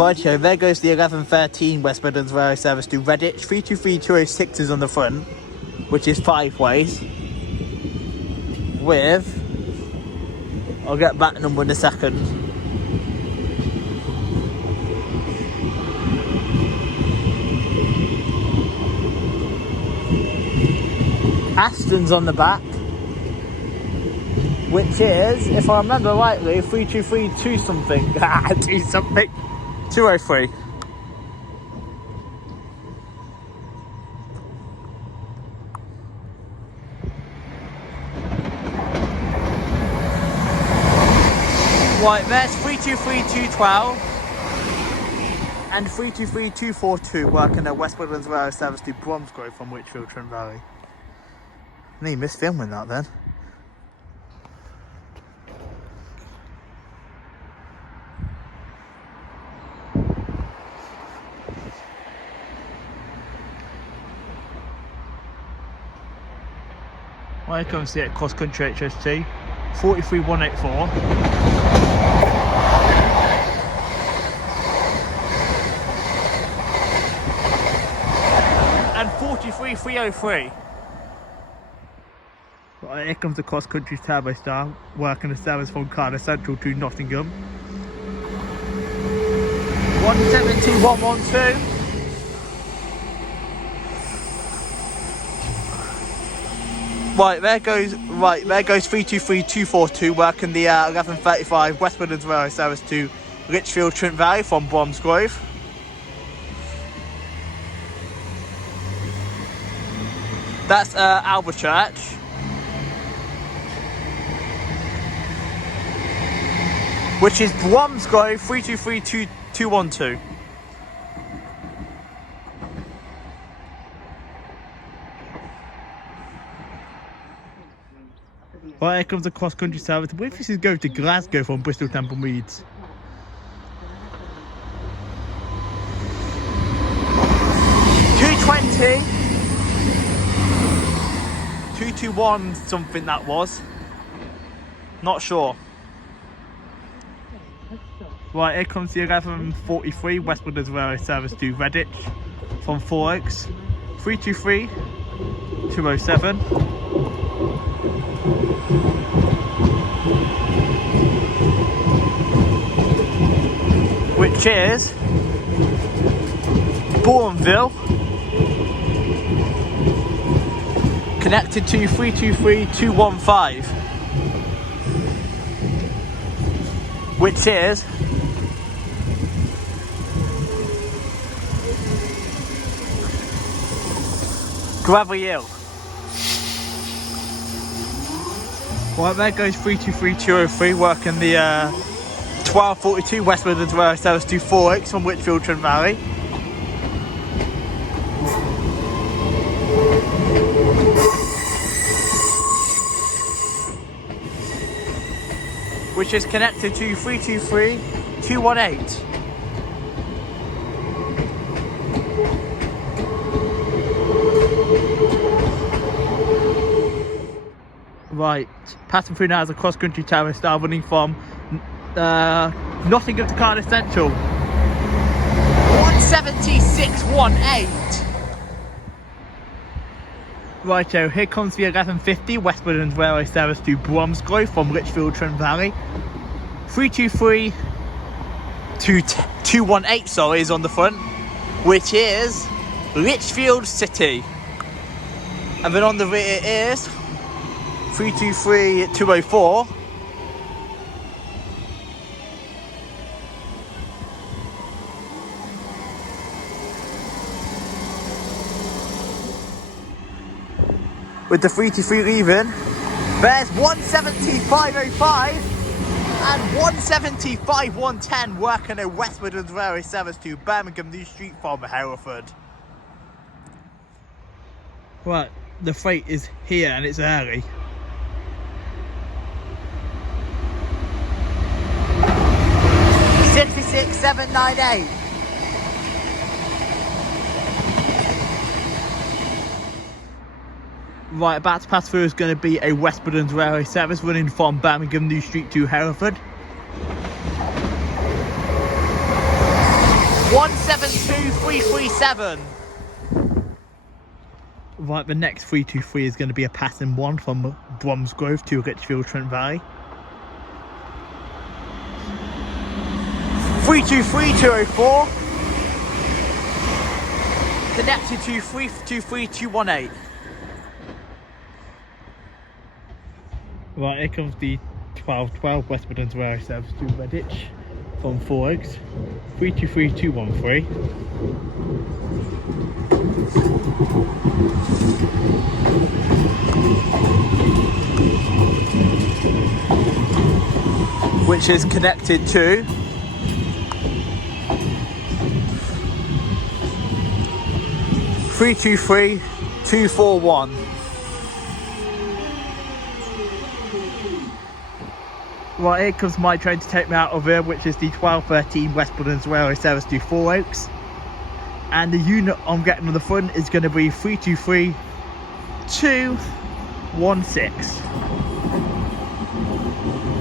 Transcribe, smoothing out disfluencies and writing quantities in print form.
Rightio, there goes the 1113 West Midlands Railway service to Redditch. 323206 is on the front, which is 5 ways. With, I'll get that number in a second. Aston's on the back, which is, if I remember rightly, 3232 something. 203. Right, there's 323212 and 323242 working at West Midlands Railway service to Bromsgrove from Whitfield, Trent Valley. I need miss filming that then. Well, here comes the CrossCountry HST 43184. And 43303. Right, here comes the CrossCountry Turbo Star working the service from Cardiff Central to Nottingham. 172112. Right, there goes 323242 working the 1135 West Midlands Railway service to Lichfield, Trent Valley from Bromsgrove. That's Alberchurch. Which is Bromsgrove 323212. Right, here comes the CrossCountry service. What if this is going to Glasgow from Bristol Temple Meads? $220. 221 something that was. Not sure. Right, here comes the 1143 West Midlands Railway service to Redditch from Four Oaks. 323207. Which is Bourneville, connected to 323215, which is Gravelly Hill. Right, there goes 323203 working the 1242 West Midlands Railway service to Four Oaks from Whitfield, Trent Valley. Which is connected to 323218. Right, passing through now as a CrossCountry Tower Star running from Nottingham to Cardiff Central. 17618. Righto, here comes the 1150 West Midlands Railway service to Bromsgrove from Lichfield, Trent Valley. 323218, sorry, is on the front, which is Lichfield City. And then on the rear is 323204. With the 323 leaving, there's 17505 and 175-110 working a West Midlands Railway service to Birmingham New Street from Hereford. Right, the freight is here and it's early. $66,798. Right, about to pass through is going to be a West Midlands Railway service running from Birmingham New Street to Hereford. 172337. Right, the next 323 is going to be a passing one from Bromsgrove to Richfield, Trent Valley. 323204. Connected to 323218. Right, here comes the 1212 West Midlands Railway service to Redditch from Four Oaks. 323213. Which is connected to 323241. Right, here comes my train to take me out of here, which is the 1213 West Midlands Railway service to Four Oaks. And the unit I'm getting on the front is going to be 323216.